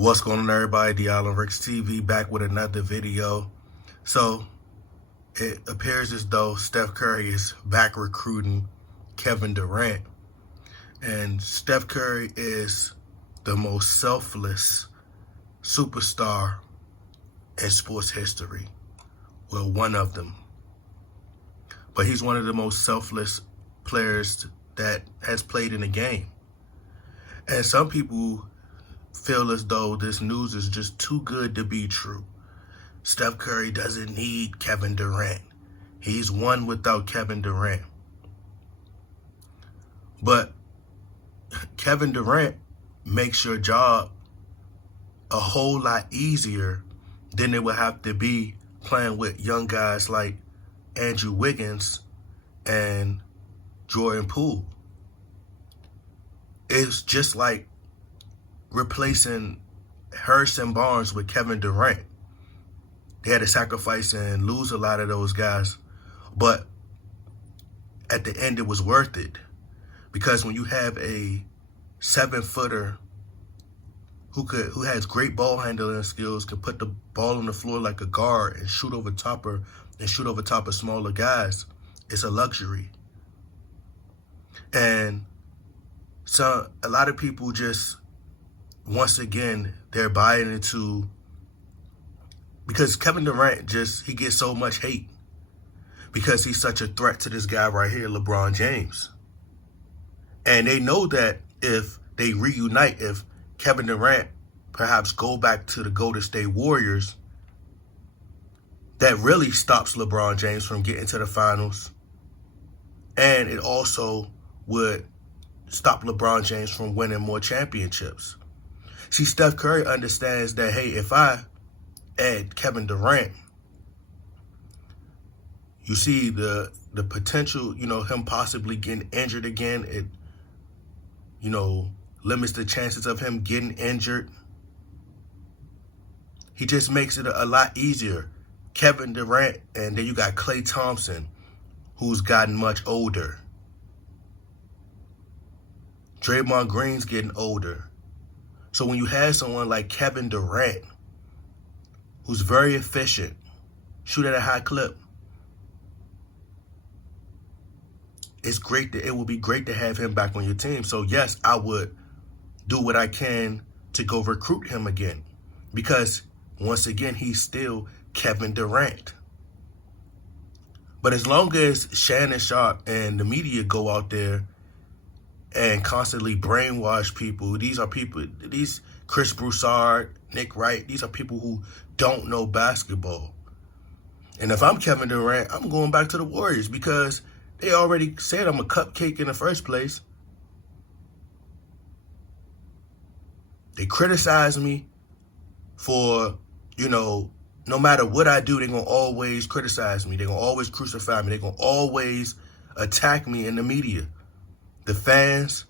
What's going on, everybody? The Island Ricks TV back with another video. So it appears as though Steph Curry is back recruiting Kevin Durant, and Steph Curry is the most selfless superstar in sports history. Well, one of them, but he's one of the most selfless players that has played in the game. And some people feel as though this news is just too good to be true. Steph Curry doesn't need Kevin Durant. He's one without Kevin Durant. But Kevin Durant makes your job a whole lot easier than it would have to be playing with young guys like Andrew Wiggins and Jordan Poole. It's just like replacing Harrison Barnes with Kevin Durant. They had to sacrifice and lose a lot of those guys, but at the end it was worth it, because when you have a 7-footer who has great ball handling skills, can put the ball on the floor like a guard and shoot over top of smaller guys, it's a luxury. And so a lot of people just, once again, they're buying into, because Kevin Durant he gets so much hate because he's such a threat to this guy right here, LeBron James. And they know that if they reunite, if Kevin Durant perhaps go back to the Golden State Warriors, that really stops LeBron James from getting to the finals. And it also would stop LeBron James from winning more championships. See, Steph Curry understands that, hey, if I add Kevin Durant, you see the potential, him possibly getting injured again. It, limits the chances of him getting injured. He just makes it a lot easier. Kevin Durant, and then you got Klay Thompson, who's gotten much older. Draymond Green's getting older. So when you have someone like Kevin Durant, who's very efficient, shoot at a high clip, it would be great to have him back on your team. So yes, I would do what I can to go recruit him again, because once again, he's still Kevin Durant. But as long as Shannon Sharp and the media go out there and constantly brainwash people, these Chris Broussard, Nick Wright, these are people who don't know basketball. And if I'm Kevin Durant, I'm going back to the Warriors, because they already said I'm a cupcake in the first place. They criticize me for, no matter what I do, they're going to always criticize me. They're going to always crucify me. They're going to always attack me in the media. The fans,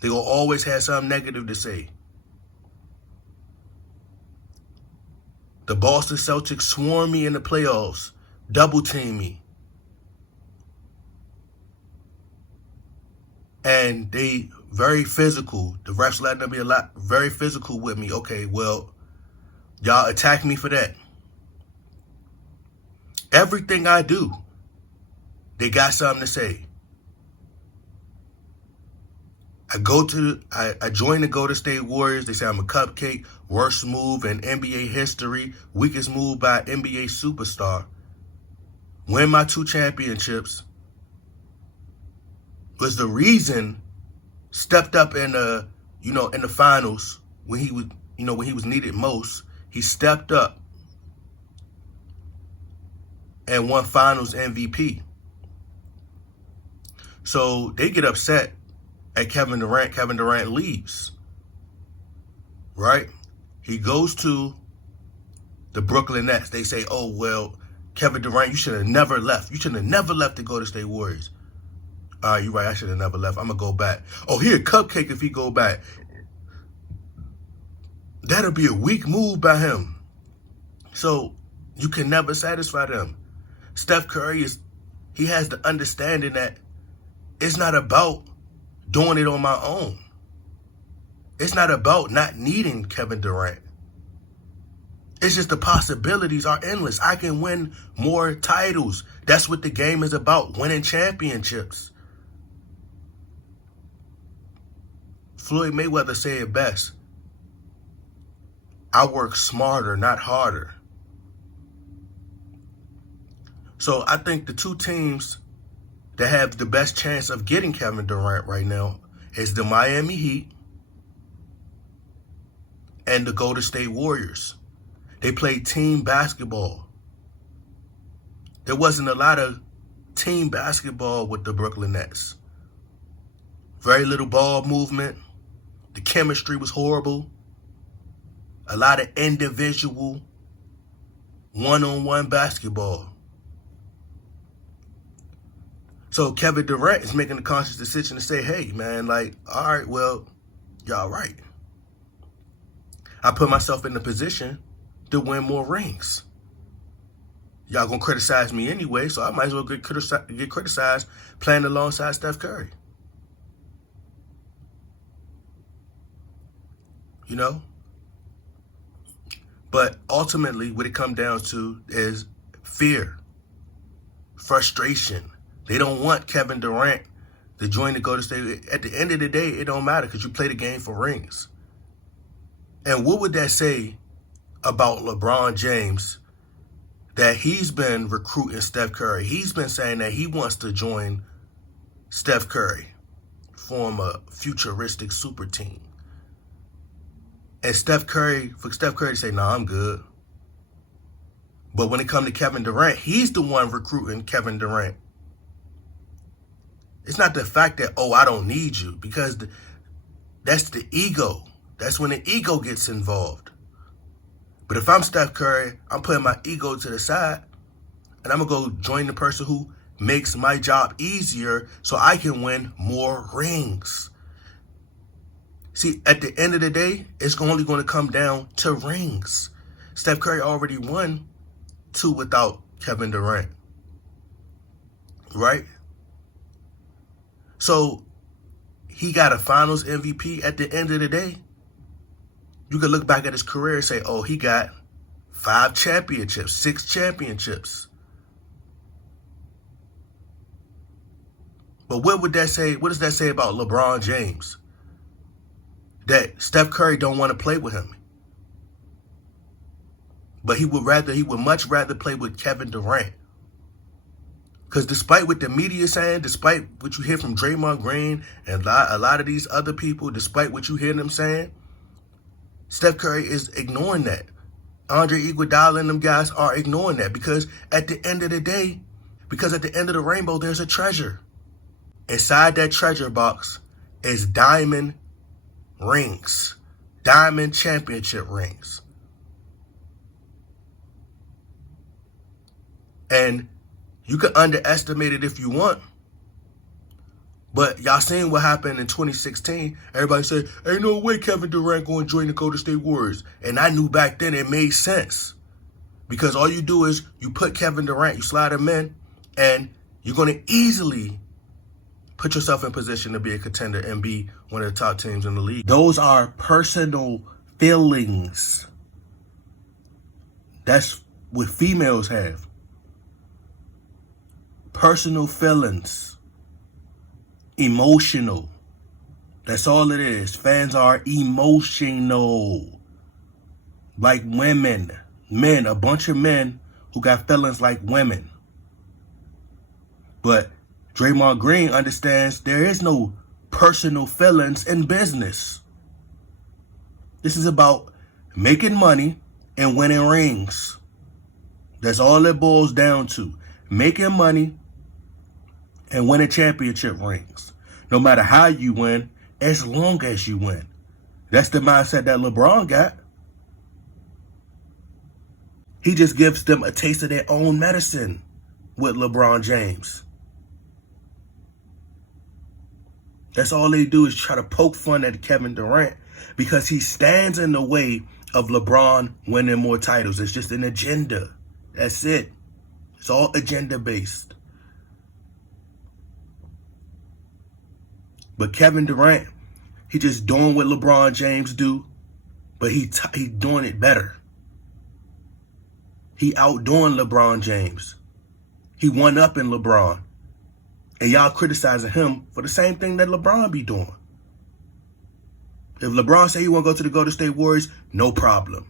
they're going to always have something negative to say. The Boston Celtics swarm me in the playoffs, double team me. And they very physical. The refs letting them be very physical with me. Okay, well, y'all attack me for that. Everything I do, they got something to say. I join the Golden State Warriors. They say I'm a cupcake, worst move in NBA history, weakest move by NBA superstar. Win my 2 championships. Was the reason stepped up in the finals when he was needed most. He stepped up and won Finals MVP. So they get upset at Kevin Durant. Kevin Durant leaves, right? He goes to the Brooklyn Nets. They say, oh, well, Kevin Durant, you should have never left. You should have never left to go to State Warriors. You're right, I should have never left. I'm going to go back. Oh, here, cupcake if he go back. That'll be a weak move by him. So you can never satisfy them. Steph Curry he has the understanding that it's not about doing it on my own. It's not about not needing Kevin Durant. It's just the possibilities are endless. I can win more titles. That's what the game is about, winning championships. Floyd Mayweather said it best. I work smarter, not harder. So I think the two teams that have the best chance of getting Kevin Durant right now is the Miami Heat and the Golden State Warriors. They played team basketball. There wasn't a lot of team basketball with the Brooklyn Nets. Very little ball movement. The chemistry was horrible. A lot of individual, one-on-one basketball. So Kevin Durant is making a conscious decision to say, hey, man, like, all right, well, y'all right. I put myself in the position to win more rings. Y'all gonna criticize me anyway, so I might as well get criticized playing alongside Steph Curry. You know? But ultimately, what it comes down to is fear, frustration. They don't want Kevin Durant to join the Golden State. At the end of the day, it don't matter because you play the game for rings. And what would that say about LeBron James that he's been recruiting Steph Curry? He's been saying that he wants to join Steph Curry, form a futuristic super team. And for Steph Curry to say, nah, I'm good. But when it comes to Kevin Durant, he's the one recruiting Kevin Durant. It's not the fact that, oh, I don't need you, because that's the ego. That's when the ego gets involved. But if I'm Steph Curry, I'm putting my ego to the side, and I'm going to go join the person who makes my job easier so I can win more rings. See, at the end of the day, it's only going to come down to rings. Steph Curry already won 2 without Kevin Durant. Right? So, he got a finals MVP at the end of the day. You could look back at his career and say, oh, he got 5 championships, 6 championships. But what would that say? What does that say about LeBron James? That Steph Curry don't want to play with him. But he would much rather play with Kevin Durant. Because despite what the media is saying, despite what you hear from Draymond Green and a lot of these other people, despite what you hear them saying, Steph Curry is ignoring that. Andre Iguodala and them guys are ignoring that because at the end of the day, because at the end of the rainbow, there's a treasure. Inside that treasure box is diamond rings, diamond championship rings. And you can underestimate it if you want. But y'all seen what happened in 2016. Everybody said, ain't no way Kevin Durant going to join the Golden State Warriors. And I knew back then it made sense. Because all you do is you put Kevin Durant, you slide him in, and you're going to easily put yourself in position to be a contender and be one of the top teams in the league. Those are personal feelings. That's what females have. Personal feelings. Emotional. That's all it is. Fans are emotional. Like women. Men, a bunch of men who got feelings like women. But Draymond Green understands there is no personal feelings in business. This is about making money and winning rings. That's all it boils down to. Making money and winning championship rings. No matter how you win, as long as you win. That's the mindset that LeBron got. He just gives them a taste of their own medicine with LeBron James. That's all they do is try to poke fun at Kevin Durant because he stands in the way of LeBron winning more titles. It's just an agenda. That's it. It's all agenda based. But Kevin Durant, He just doing what LeBron James do, but he doing it better. He outdoing LeBron James. He one up in LeBron. And y'all criticizing him for the same thing that LeBron be doing. If LeBron say he want to go to the Golden State Warriors, no problem.